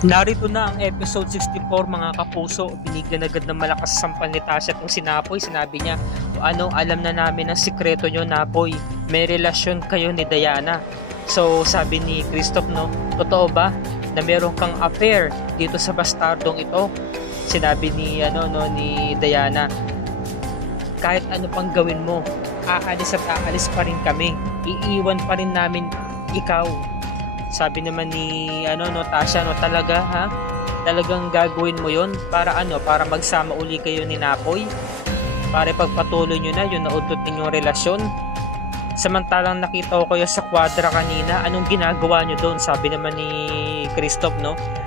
Narito na ang episode 64 mga kapuso. Binigyan agad ng malakas sampal ni Tasha itong si Napoy. Sinabi niya, alam na namin ang sikreto nyo, Napoy. May relasyon kayo ni Diana. So sabi ni Christoph, totoo ba na meron kang affair dito sa bastardong ito? Sinabi ni ni Diana, kahit ano pang gawin mo, aalis at aalis pa rin kami. Iiwan pa rin namin ikaw. Sabi naman ni Tasha, talagang gagawin mo yon para para magsama uli kayo ni Napoy, para pagpatuloy nyo na yung naudot ninyong relasyon. Samantalang nakita ko kayo sa kwadra kanina, anong ginagawa nyo doon? Sabi naman ni Christoph,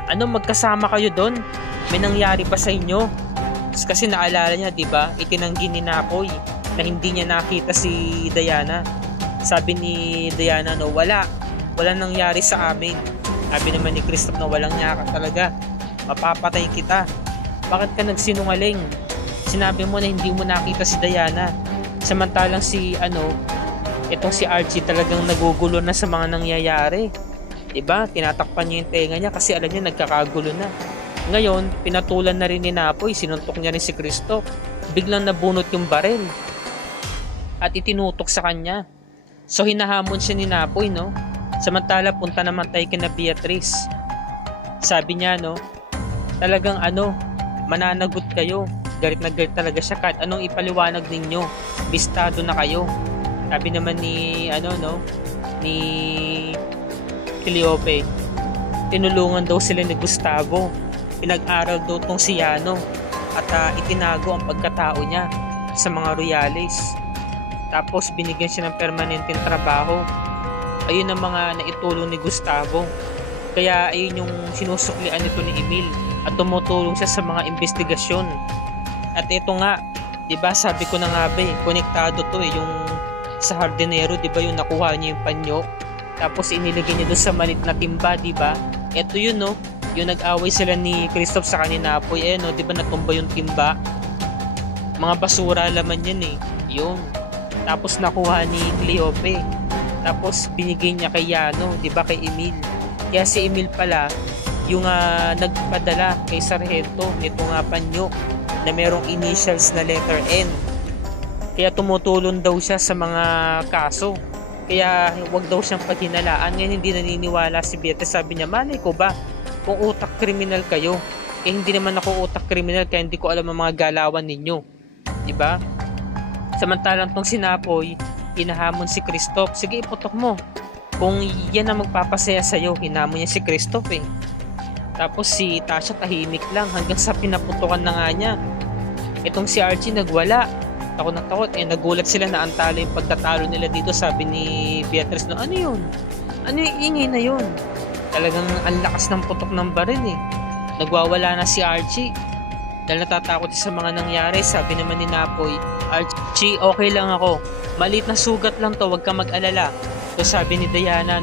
magkasama kayo doon? May nangyari ba sa inyo? Kasi naalala niya, di ba, itinanggi ni Napoy na hindi niya nakita si Diana. Sabi ni Diana, wala nangyari sa amin. Sabi naman ni Christoph, walang niya ka talaga, mapapatay kita. Bakit ka nagsinungaling? Sinabi mo na hindi mo nakita si Diana. Samantalang itong si Archie talagang nagugulo na sa mga nangyayari. Diba? Tinatakpan niya yung tenga niya kasi alam niya nagkakagulo na. Ngayon, pinatulan na rin ni Napoy, sinuntok niya rin si Christoph. Biglang nabunot yung baril at itinutok sa kanya. So hinahamon siya ni Napoy, Samantala punta naman tayo kina Beatrice. Sabi niya, talagang mananagot kayo. Galit na galit talaga siya kahit anong ipaliwanag ninyo. Bistado na kayo. Sabi naman ni ni Cleope, tinulungan daw sila ni Gustavo. Pinag-aral daw tong si Yano at itinago ang pagkatao niya sa mga Royales. Tapos binigyan siya ng permanenteng trabaho. Ayun ang mga naitulong ni Gustavo. Kaya ayun yung sinusuklian nito ni Emil at tumutulong siya sa mga investigasyon. At ito nga, 'di ba, sabi ko na nga ba, konektado to yung sa hardinero, 'di ba, yung nakuha niya yung panyo. Tapos inilagay niya doon sa malit na timba, 'di ba? Ito yun, yung nag-away sila ni Christoph sa kanina po, 'di ba, natumba yung timba. Mga basura laman yan Yun. Tapos nakuha ni Cleope. Tapos binigay niya kay Yano, 'di ba, kay Emil. Kaya si Emil pala yung nagpadala kay Sargento nito nga panyo na merong initials na letter N. Kaya tumutulong daw siya sa mga kaso. Kaya wag daw siyang paghinalaan. Ngayon hindi naniniwala si Beatrice. Sabi niya, malay ko ba kung utak kriminal kayo? Hindi naman ako utak kriminal kaya hindi ko alam ang mga galawan ninyo. 'Di ba? Samantalang tong si Napoy, hinahamon si Christoph. Sige, iputok mo. Kung yan ang magpapasaya sa'yo, hinamon niya si Christoph Tapos si Tasha tahimik lang hanggang sa pinaputukan na nga niya. Itong si Archie nagwala. Takot na takot. Nagulat sila na antalo yung pagtatalo nila dito. Sabi ni Beatrice, ano yun? Ano yung ingay na yun? Talagang ang lakas ng putok ng baril Nagwawala na si Archie dahil natatakot sa mga nangyari. Sabi naman ni Napoy, Archie, okay lang ako. Maliit na sugat lang to, wag kang mag-alala. So sabi ni Diana,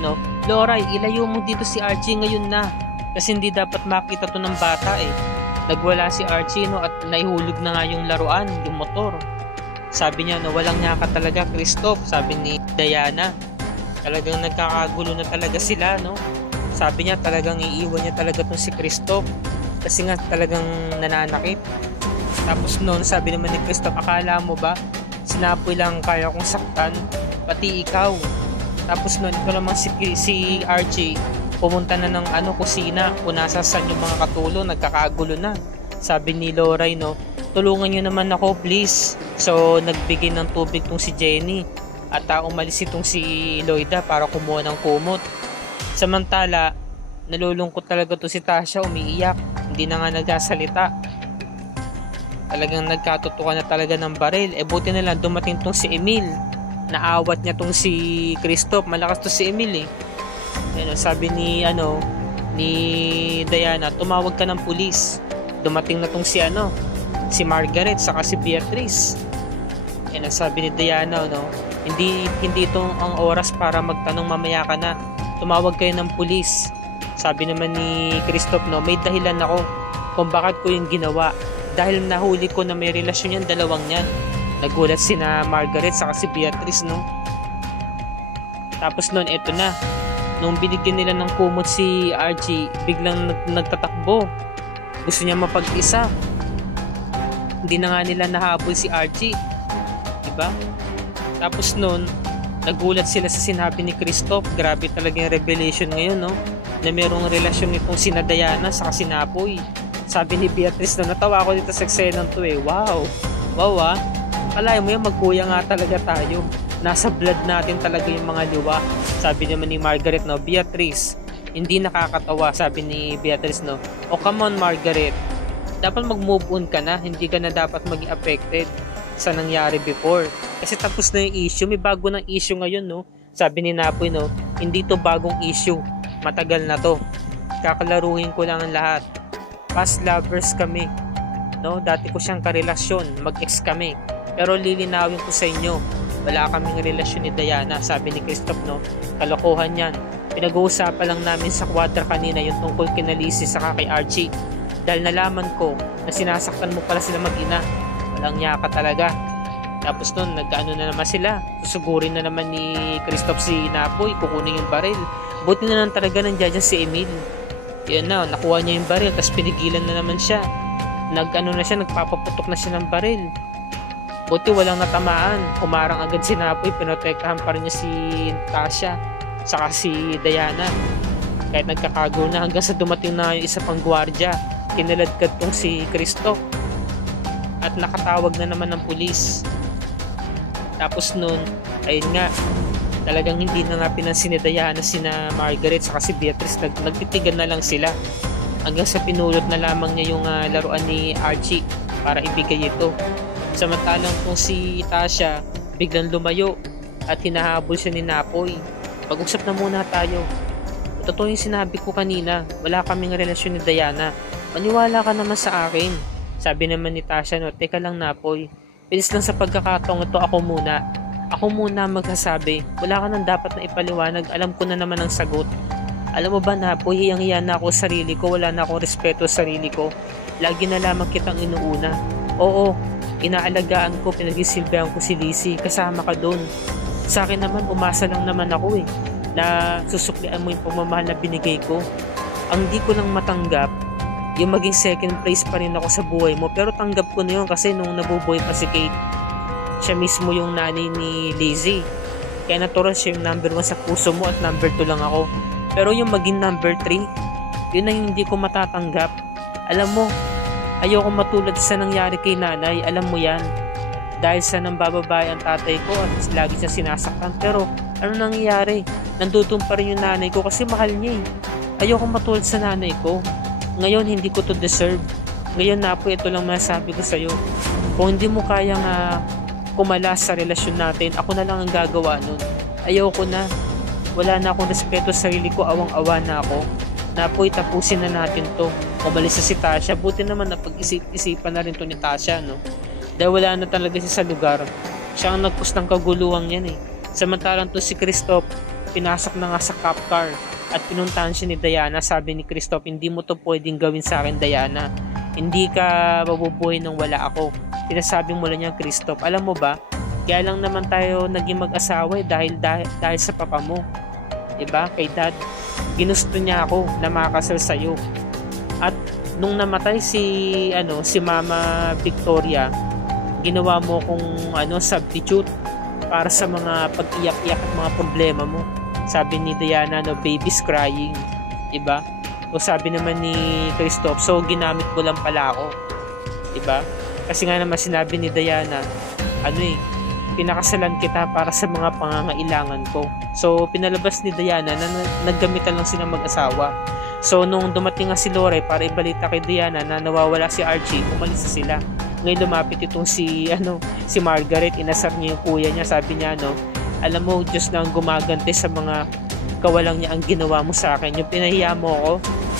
Loray, ilayo mo dito si Archie ngayon na. Kasi hindi dapat makita to ng bata Nagwala si Archie at naihulog na nga yung laruan, yung motor. Sabi niya, walang nyaka talaga, Christoph. Sabi ni Diana, talagang nagkakagulo na talaga sila, Sabi niya, talagang iiwan niya talaga tong si Christoph. Kasi nga talagang nananakit. Tapos noon, sabi naman ni Christoph, akala mo ba sinapoy lang kaya kong saktan, pati ikaw? Tapos noon, ito naman si Archie pumunta na ng kusina, punasasan yung mga katulong, nagkakagulo na. Sabi ni Loray, tulungan nyo naman ako please. So nagbigay ng tubig tong si Jenny at umalis itong si Loida para kumuha ng kumot. Samantala nalulungkot talaga to si Tasha, umiiyak, hindi na nga nagsasalita. Talagang nagkatutukan na talaga ng baril. Buti na lang dumating tong si Emil. Naawat niya tong si Christoph. Malakas to si Emil sabi ni Diana, tumawag ka ng pulis. Dumating na tong si Margaret saka si Beatrice. Sabi ni Diana, hindi ito ang oras para magtanong, mamaya ka na. Tumawag kayo ng pulis. Sabi naman ni Christoph, may dahilan ako kung bakit ko yung ginawa. Dahil nahuli ko na may relasyon yan, dalawang yan. Nagulat sina Margaret saka si Beatrice, Tapos noon, eto na. Nung binigyan nila ng kumot si Archie, biglang nagtatakbo. Gusto niya mapag-isa. Hindi na nga nila nahabol si Archie. Diba? Tapos nun, nagulat sila sa sinabi ni Kristoff. Grabe talaga yung revelation ngayon, no? Na merong relasyon itong sina Diana sa si Napoy. Sabi ni Beatrice na natawa ako dito sa eksenang to eh. Wow! Wow ah! Alay mo yan, magkuya nga talaga tayo. Nasa blood natin talaga yung mga liwa. Sabi naman ni Margaret, no? Beatrice, hindi nakakatawa. Sabi ni Beatrice, no? Oh come on Margaret, dapat mag-move on ka na. Hindi ka na dapat maging affected sa nangyari before. Kasi tapos na yung issue. May bago ng issue ngayon, no? Sabi ni Napoy, no? Hindi to bagong issue. Matagal na to. Kakalaruhin ko lang ang lahat. Past lovers kami. No? Dati ko siyang karelasyon. Mag-ex kami. Pero lilinawin ko sa inyo, wala kaming relasyon ni Diana. Sabi ni Kristoff, no? Kalokohan yan. Pinag-uusapan lang namin sa kwadra kanina yung tungkol kina Lizzie saka kay Archie. Dahil nalaman ko na sinasaktan mo pala sila mag-ina. Walang yaka talaga. Tapos nun, nag-ano na naman sila. Susugurin na naman ni Kristoff si Napoy. Kukunin yung baril. Buti na lang talaga nandiyan si Emil. Yan na, nakuha niya yung baril. Tapos pinigilan na naman siya. Nag-ano na siya, nagpapaputok na siya ng baril. Buti walang natamaan. Umarang agad si Napoy. Pinotektahan pa rin niya si Tasha. Saka si Diana. Kahit nagkakago na hanggang sa dumating na yung isa pang gwardiya. Kinaladkad tong si Kristoff. At nakatawag na naman ng pulis. Tapos nun, ayun nga, talagang hindi na nga pinansin ni Diana sina Margaret saka si Beatrice. Nagtitigan na lang sila. Hanggang sa pinulot na lamang niya yung laruan ni Archie para ibigay ito. Samantalang kung si Tasha biglang lumayo at hinahabol siya ni Napoy. Pag-usap na muna tayo. Totoo yung sinabi ko kanina, wala kaming relasyon ni Diana. Maniwala ka naman sa akin. Sabi naman ni Tasha, no, teka lang Napoy. Pilis lang sa pagkakataong ito, ako muna. Ako muna magsasabi. Wala ka nang dapat na ipaliwanag. Alam ko na naman ang sagot. Alam mo ba Napoy, hiyang-hiya na ako sa sarili ko. Wala na akong respeto sa sarili ko. Lagi na lamang kitang inuuna. Oo, inaalagaan ko, pinagsisilbihan ko si Lizzie. Kasama ka doon. Sa akin naman, umasa lang naman ako na susuklian mo yung pagmamahal na binigay ko. Ang di ko lang matanggap, yung maging second place pa rin ako sa buhay mo. Pero tanggap ko na yun kasi nung nabubuhay pa si Kate, siya mismo yung nanay ni Lizzie. Kaya natural siya yung number 1 sa puso mo at number 2 lang ako. Pero yung maging number 3, yun na yung hindi ko matatanggap. Alam mo, ayoko matulad sa nangyari kay nanay. Alam mo yan. Dahil sa nambababay ang tatay ko at lagi siya sinasaktan. Pero ano nangyayari? Nandutong pa rin yung nanay ko kasi mahal niya eh. Ayoko matulad sa nanay ko. Ngayon hindi ko to deserve. Ngayon Napoy, ito lang masasabi ko sa'yo. Kung hindi mo kayang kumalas sa relasyon natin, ako na lang ang gagawa nun. Ayoko na. Wala na akong respeto sa sarili ko. Awang-awa na ako. Napoy, tapusin na natin to. Umalis na si Tasha. Buti naman na pag-isip-isipan na rin to ni Tasha, no? Dahil wala na talaga siya sa lugar. Siya ang nagpus ng kaguluhan yan eh. Samantalang to si Kristoff, pinasok na nga sa cop car at pinuntahan siya ni Diana. Sabi ni Kristoff, hindi mo to pwedeng gawin sa akin Diana. Hindi ka mabubuhay nang wala ako. Pinasabi mo lang niya Kristoff. Alam mo ba, kaya lang naman tayo naging mag-asawa dahil sa papa mo. Diba? Kay dad. Ginusto niya ako na makasal sa'yo. At nung namatay si Mama Victoria, ginawa mo kung substitute para sa mga pag-iyak-iyak at mga problema mo. Sabi ni Diana, baby's crying. Diba? O sabi naman ni Kristoff, so ginamit mo lang pala ako. Diba? Kasi nga naman sinabi ni Diana, pinakasalan kita para sa mga pangangailangan ko. So pinalabas ni Diana na naggamitan lang sila mag-asawa. So nung dumating nga si Lore para ibalita kay Diana na nawawala si Archie, umalis na sila. Ngayon lumapit itong si Margaret, inasar niya yung kuya niya, sabi niya alam mo, Diyos na ang gumaganti sa mga kawalang niya ang ginawa mo sa akin. Yung pinahiya mo ako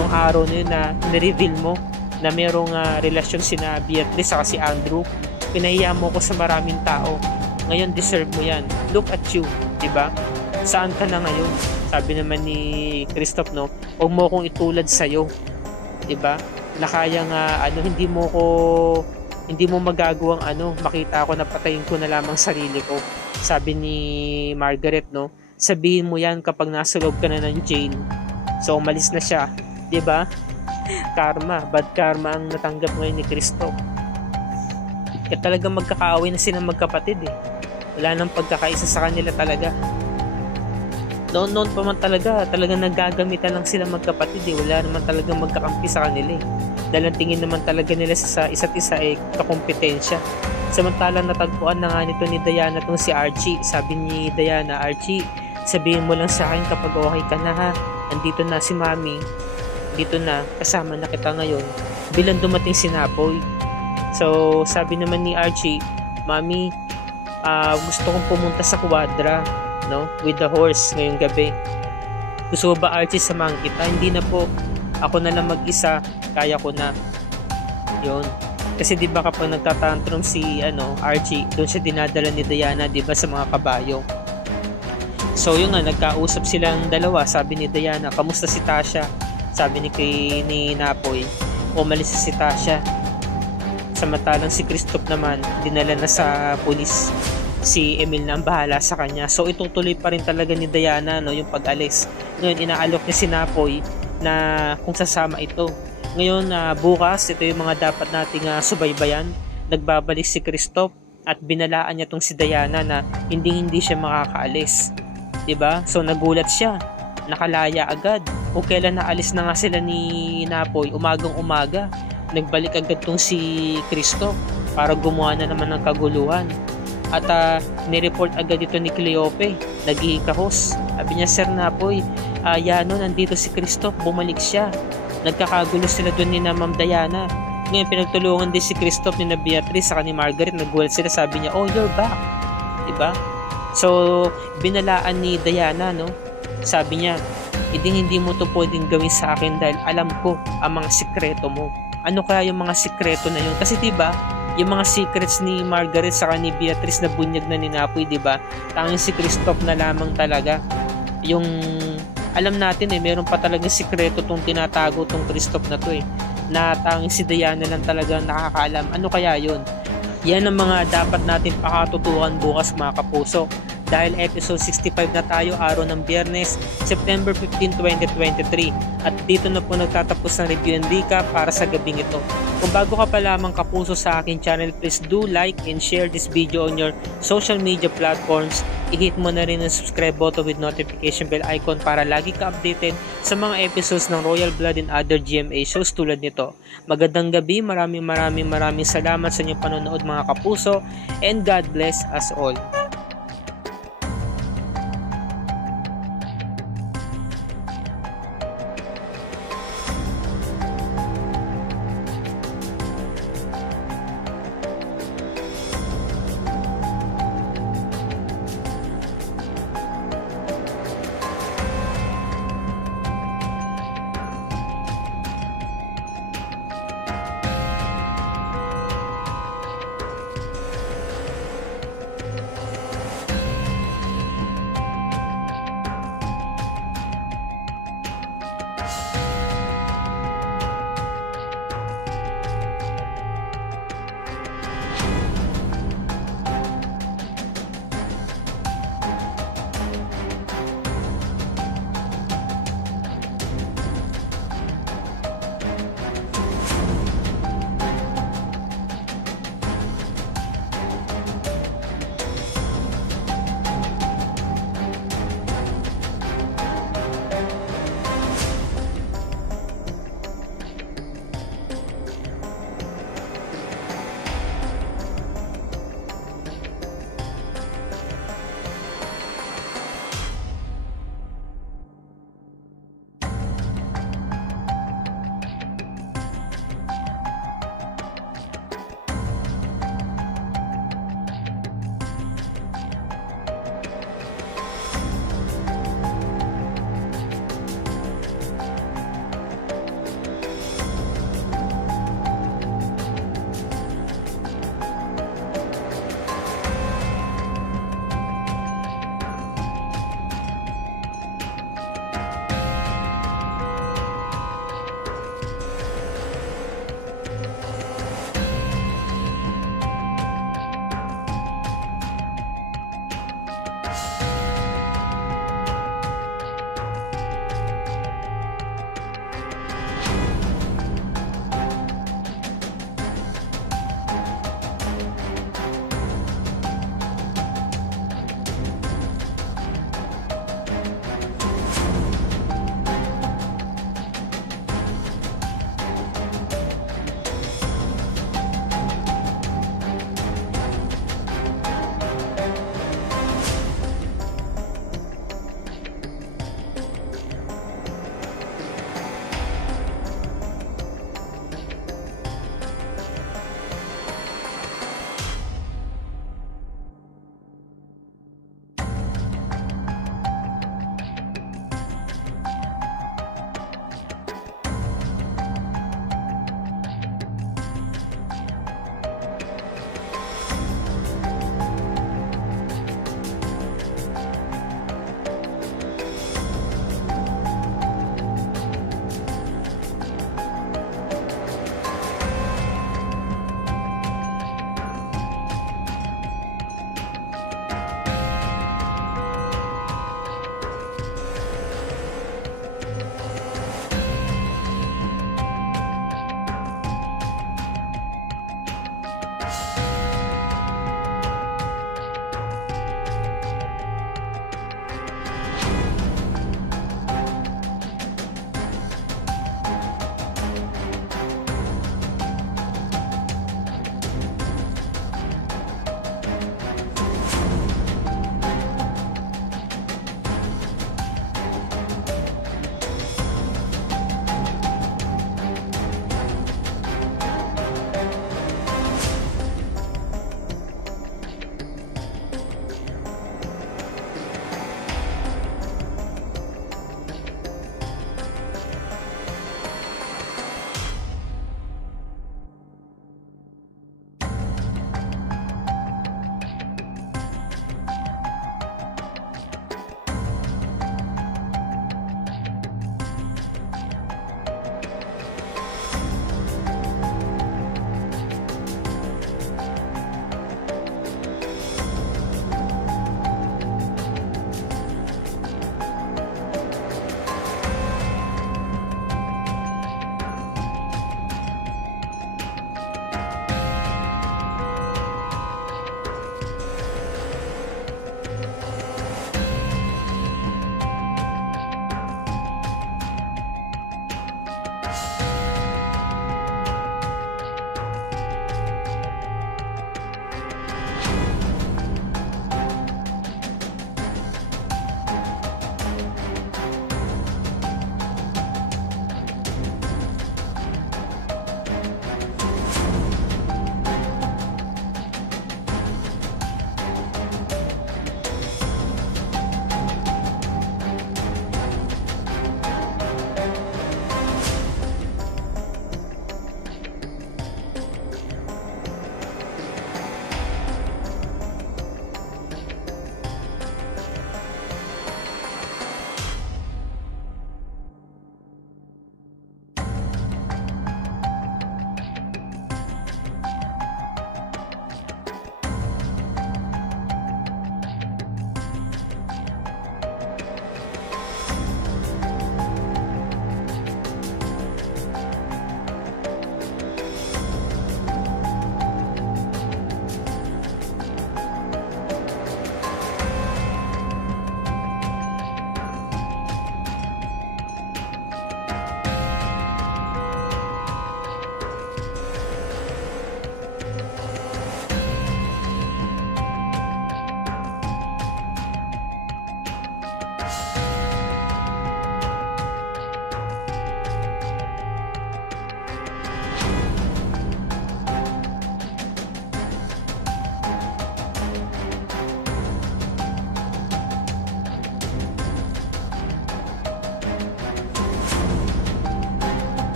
nung araw na yun na nireveal mo na merong relasyon sina Beatrice saka si Andrew. Pinahiya mo ako sa maraming tao. Ngayon deserve mo yan. Look at you, diba? Saan ka na ngayon? Sabi naman ni Kristoff, huwag mo akong itulad sa'yo, diba? Na kaya nga hindi mo magagawang makita ako na patayin ko na lamang sarili ko. Sabi ni Margaret, sabihin mo yan kapag nasa loob ka na ng jail. So umalis na siya, 'di ba? Karma, bad karma ang natanggap ngayon ni Kristo. Kaya talagang magkakaaway na silang magkapatid eh. Wala nang pagkakaisa sa kanila talaga. Noon pa man talagang naggagamitan lang sila magkapatid eh. Wala naman talagang magkakampi sa kanila eh. Dahil ang tingin naman talaga nila sa isa't isa eh kakompetensya. Samantalang natagpuan na nga nito ni Diana tong si Archie. Sabi ni Diana, Archie, sabihin mo lang sa akin kapag okay ka na ha. Andito na si Mami. Dito na, kasama na kita ngayon. Bilang dumating si Napoy. So, sabi naman ni Archie, Mami, gusto kong pumunta sa Quadra, no? With the horse ngayong gabi. Gusto ba Archie samahan kita? Hindi na po. Ako na lang mag-isa, kaya ko na. Yun. Kasi 'di ba kapag nagtatantrum si Archie, doon siya dinadala ni Diana, 'di ba, sa mga kabayo. So yun nga, nagkausap silang dalawa. Sabi ni Diana, kamusta si Tasha? Sabi ni Napoy, umalis si Tasha. Samantalang si Christoph naman, dinala na sa pulis. Si Emil na ang bahala sa kanya. So itutuloy pa rin talaga ni Diana yung pag-alis. Ngayon inaalok niya si Napoy na kung sasama ito. Ngayon bukas, ito yung mga dapat nating subaybayan. Nagbabalik si Christoph at binalaan niya tong si Diana na hindi siya makakaalis. 'Di ba? So nagulat siya. Nakalaya agad. O kailan naalis na nga sila ni Napoy, umagang-umaga. Nagbalik agad tong si Christoph para gumawa na naman ng kaguluhan. At nireport agad ito ni Cleope, naghihikahos. Sabi niya, Sir Napoy, nandito si Christoph, bumalik siya. Nagkakagulo sila doon ni na Ma'am Diana. Ngayon pinagtulungan din si Christoph ni na Beatrice sa ni Margaret. Nagulat sila, sabi niya, oh, you're back. Diba? So binalaan ni Diana, sabi niya, hindi mo to pwedeng gawin sa akin dahil alam ko ang mga sikreto mo. Ano kaya yung mga sikreto na yun? Kasi diba, yung mga secrets ni Margaret sa ni Beatrice na bunyag na ni Napoy, diba? Tanging si Christoph na lamang talaga. Yung alam natin meron pa talagang sikreto tong tinatago tong Christoph na to na tanging si Diana lang talaga nakakaalam. Ano kaya yun? Yan ang mga dapat natin pakatutukan bukas, mga kapuso. Dahil episode 65 na tayo, araw ng Biyernes, September 15, 2023. At dito na po nagtatapos ng review and recap para sa gabing ito. Kung bago ka pa lamang kapuso sa aking channel, please do like and share this video on your social media platforms. I-hit mo na rin ang subscribe button with notification bell icon para lagi ka updated sa mga episodes ng Royal Blood and other GMA shows tulad nito. Magandang gabi, maraming salamat sa inyong panonood, mga kapuso, and God bless us all.